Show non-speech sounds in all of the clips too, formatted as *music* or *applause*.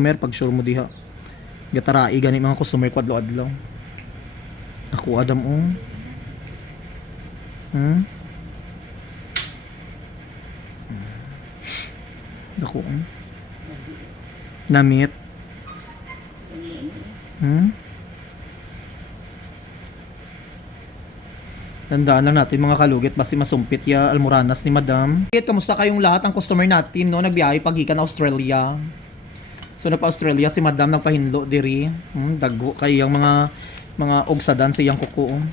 Mer pag sure mo diha. Gatarai gani mga customer ko adlaw. Ako adam o. Hmm? Ako. oh. Namit. Hmm? Tandaan lang natin mga kalugit basi masumpit ya almoranas ni Madam. Kamusta kayong lahat ang customer natin no nagbiyahe pagikan na Australia. So nagpa Australia si Madam nagpahinlo diri. Hmm, daggo kay ang mga mga ogsadan sa iyang kuko. oh.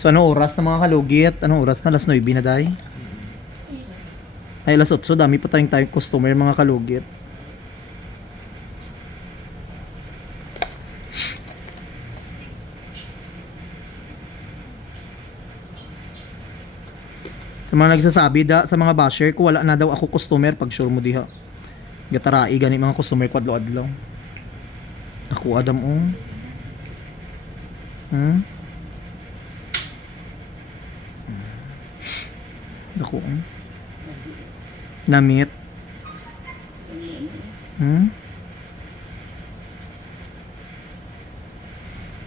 So ano oras na mga kalugit? Anong oras na? Alas 9 na day? Ay alas 8 dami pa tayong tayong customer mga kalugit. Sa mga nagsasabi da sa mga basher ko wala na daw ako customer pag sure mo diha. Gatarai gani mga customer ko adlaw adlaw. Ako adam o. Hmm? Ako o. Namit. Hmm?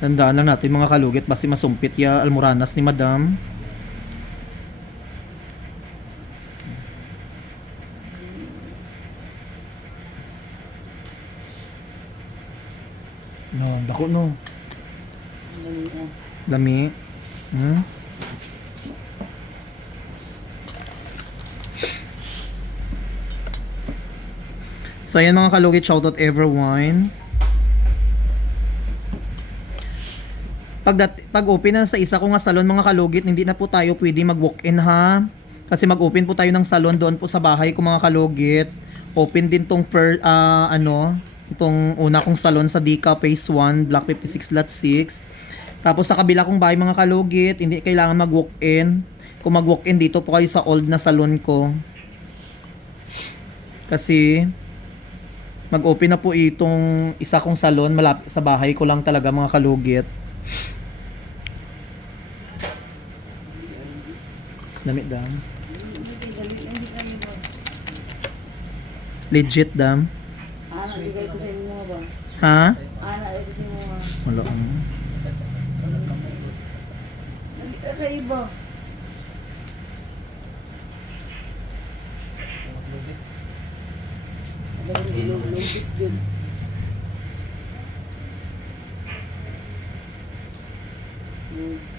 Tandaan lang natin mga kalugit basi masumpit ya almoranas ni Madam. No, dako no. Lami. Hmm? So ayan mga kalugit, shoutout everyone. Pag, dat- pag open na sa isa ko nga salon mga kalugit, hindi na po tayo pwede mag walk-in ha. Kasi mag-open po tayo ng salon doon po sa bahay ko mga kalugit. Open din tong per, ah, ano, itong una kong salon sa Dika Phase 1, Block 56 Lot 6. Tapos sa kabila kong bahay mga kalugit, hindi kailangan mag walk-in. Kung mag walk-in dito po kayo sa old na salon ko. Kasi mag-open na po itong isa kong salon malapit sa bahay ko lang talaga mga kalugit. Damit dam. Legit dam. Anak, bigay ko sa inyo mga ba? Ha? Ko. Wala ano. Kakaiba. Lugit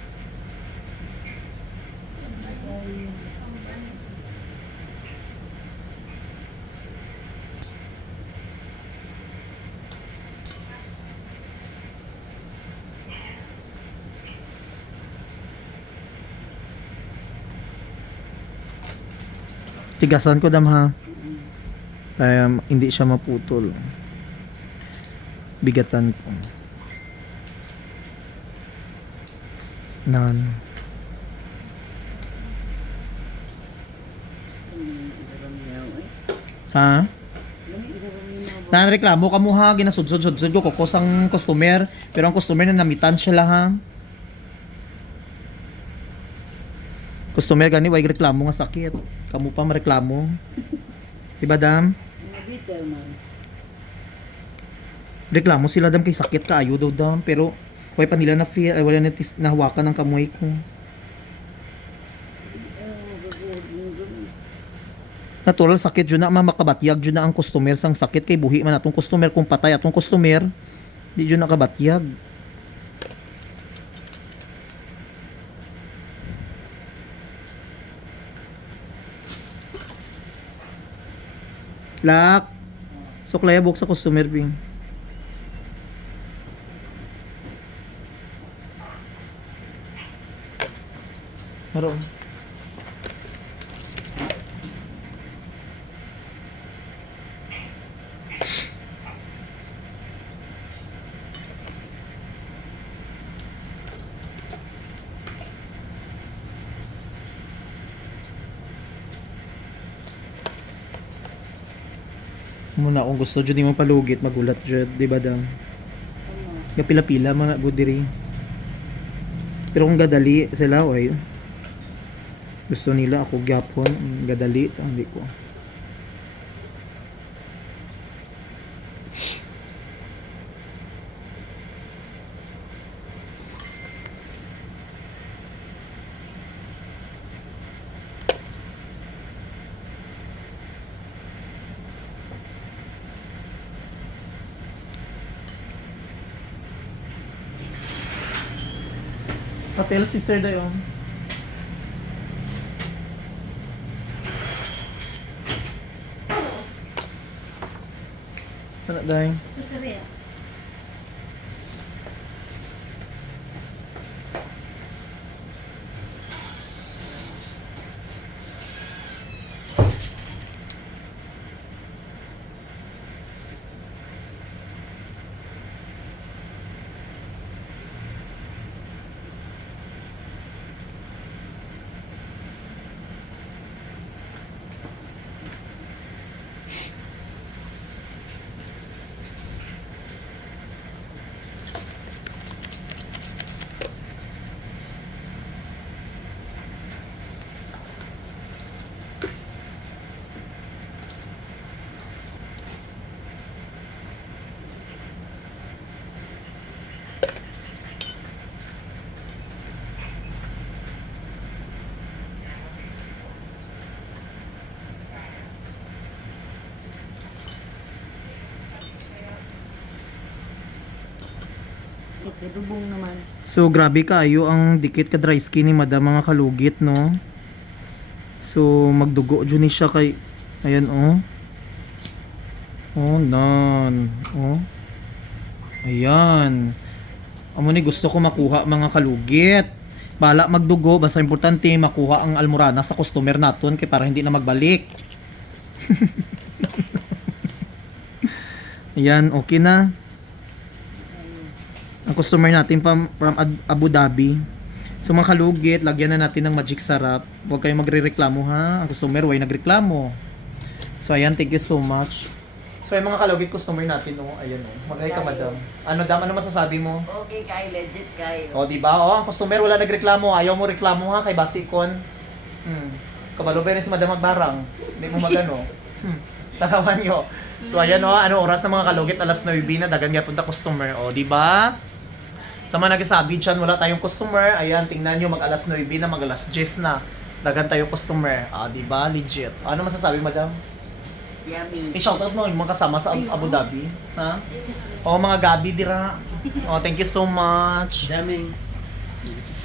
Tigasan ko dam ha. Kaya hindi siya maputol. Bigatan ko. Nan. Ha? Nan reklamo ka mo ha, ginasudsod-sudsod ko kokos ang customer, pero ang customer na namitan siya lang. Customer gani way reklamo nga sakit. Kamu pa mareklamo. Diba dam? Mga. Reklamo sila dam kay sakit ka ayo daw dam pero way pa nila na feel ay wala na tis, nahawakan ng kamoy ko. Natural sakit jud na ma makabatyag jud na ang customer sang sakit kay buhi man atong customer kung patay atong customer di jud nakabatyag. Lak. Suklaya buk sa customer bing. Meron. Muna kung gusto jud mo palugit magulat jud, di ba dang? Nga pila-pila mga good diri. Pero kung gadali sila way gusto nila ako gyapon, gadali hindi ko. Hotel sister dayon. Ano dayon? Masarap. Ito, dubong naman. So grabe kayo ang dikit ka dry skin ni madam mga kalugit no. So magdugo jud ni siya kay ayan oh. Oh nan. Oh. Ayan. Amo ni gusto ko makuha mga kalugit. Bala magdugo basta importante makuha ang almorana sa customer naton kay para hindi na magbalik. *laughs* Ayan, okay na. Ang customer natin from, from Abu Dhabi. So mga kalugit, lagyan na natin ng magic sarap. Huwag kayong magre-reklamo ha. Ang customer, why nagreklamo? So ayan, thank you so much. So yung mga kalugit customer natin, oh, ayan oh. Mag-hi ka, madam. Ano, dam, ano masasabi mo? Okay kayo, legit kayo. O, di ba? O, ang customer wala nagreklamo. Ayaw mo reklamo ha kay Basikon. Hmm. Kabalo ba yun si madam magbarang? Hindi mo magano. *laughs* Hmm. Tarawan nyo. So, ayan o. Ano oras na mga kalugit? Alas 9 na. Dagan nga punta customer. O, di ba? Sa mga nagsasabi dyan, wala tayong customer. Ayan, tingnan nyo. Mag alas 9 na, mag alas 10 na. Dagan tayong customer. Ah, di ba? Legit. Ano masasabi, madam? Yummy. I-shoutout mo yung mga kasama sa Ab- Abu Dhabi. Ha? O, mga Gabi, dira. O, thank you so much. Daming. Yes.